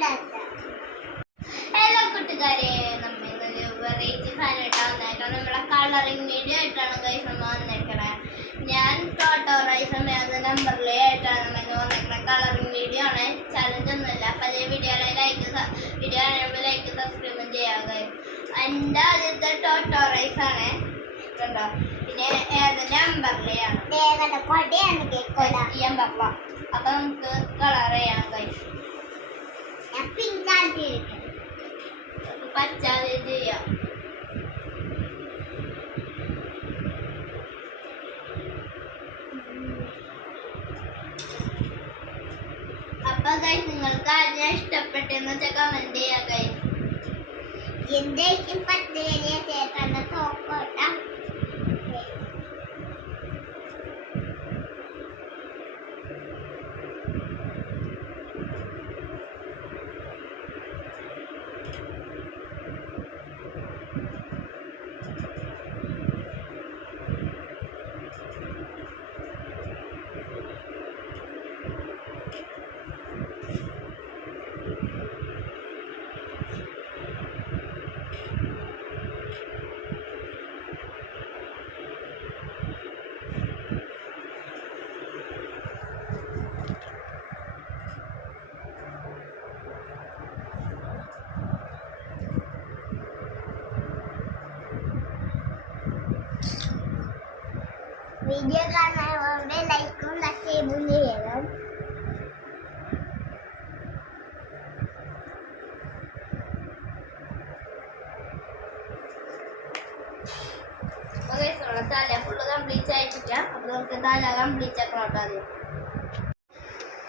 Hello കൂട്ടുകാരെ, നമ്മളൊരു variety സാധനമായിട്ട് വന്നേക്കാം. നമ്മളെ കളറിങ് വീഡിയോ ആയിട്ടാണ് ഗൈസ് നമ്മൾ വന്നേക്കണേ. ഞാൻ ടോട്ടോറൈസം എന്ന നമ്പറിലായിട്ടാണ് നമ്മൾ വന്നേക്കണേ. കളറിങ് വീഡിയോ ആണ്, ചലഞ്ച് ഒന്നുമില്ല. പഴയ വീഡിയോകളെ വീഡിയോ ആണെങ്കിൽ ലൈക്ക് സബ്സ്ക്രൈബ് ചെയ്യാം ഗൈസ്. എൻ്റെ ആദ്യത്തെ ടോട്ടോറൈസ് ആണ് കേട്ടോ. പിന്നെ ഏത് നമ്പറിലെയാണ് അപ്പൊ നമുക്ക് കളർ ചെയ്യാം ഗൈസ്. പച്ച ചെയ്യാം. അപ്പൊ ഗൈസ്, നിങ്ങൾക്ക് ആദ്യം ഇഷ്ടപ്പെട്ടെന്ന് വെച്ചാൽ കമന്റ് ചെയ്യാം ഗൈസ്. എന്തായിരിക്കും പച്ചരിയെ ചേർക്കേണ്ട തോക്കോട്ട. വീഡിയോ കാണാൻ ലൈക്കും സബ്സ്ക്രൈബും ചെയ്യണം. തല ഫുള്ള് കംപ്ലീറ്റ് ആയിട്ടില്ല. അപ്പൊ നമുക്ക് തല കംപ്ലീറ്റ് ആക്കണം ആദ്യം.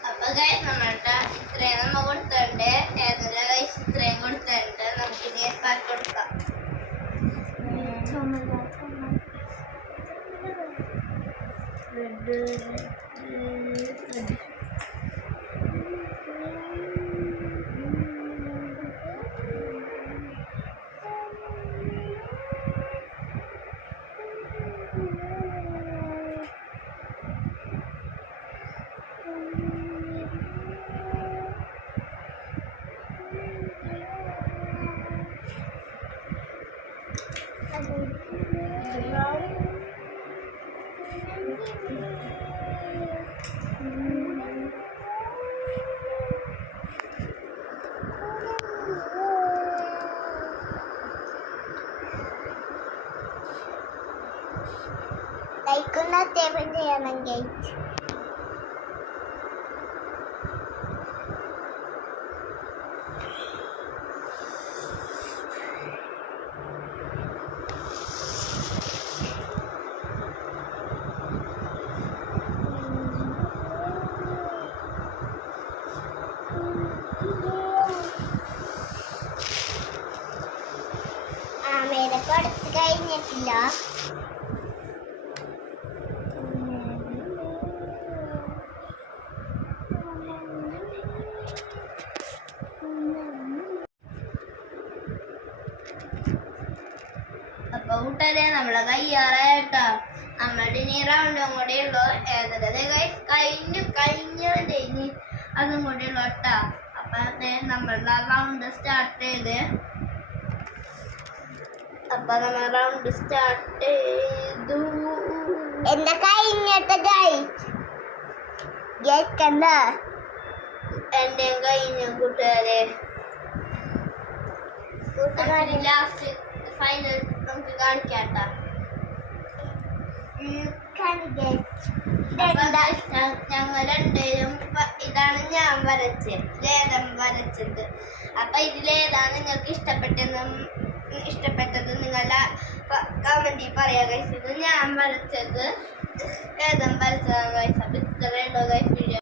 അപ്പൊ ഗൈസ്, നമ്മളുടെ ഇത്രയും നമ്മ കൊടുത്തിട്ടുണ്ട്. ഏതെല്ലാം ഗൈസ് ഇത്രയും കൊടുത്തിട്ടുണ്ട്. നമുക്കിനി പാക്ക് കൊടുക്കാം. ലൈക്കും സബ്സ്ക്രൈബും ചെയ്യണം ഗൈസ്. മേലൊക്കെ അടുത്ത് കഴിഞ്ഞിട്ടില്ല. അപ്പൊ കൂട്ടരെ, നമ്മളെ കയ്യാറായിട്ടാ. നമ്മളുടെ ഇനി റൗണ്ടും കൂടെ ഉള്ളു. കഴിഞ്ഞ അതും കൂടെ ഉള്ളു കേട്ടാ. അപ്പൊ നമ്മളുടെ റൗണ്ട് സ്റ്റാർട്ട് ചെയ്ത് എന്റെ കഴിഞ്ഞിട്ട് കണ്ട എന്റെ കഴിഞ്ഞ കൂട്ടുകാരെ. ലാസ്റ്റ് ഫൈനൽ നമുക്ക് കാണിക്കാട്ടാ. ഞങ്ങൾ രണ്ടുപേരും ഇതാണ് ഞാൻ വരച്ചത്. അപ്പൊ ഇതിലേതാണ് നിങ്ങൾക്ക് ഇഷ്ടപ്പെട്ടത് നിങ്ങളുടെ കമന്റിൽ പറയാ ഗൈസ്. ഇത് ഞാൻ വരച്ചത്, ഏതും വരച്ചതാണ് ഗൈസ്. അപ്പൊ ഇത്രയുണ്ടോ ഗൈസ് വീഡിയോ.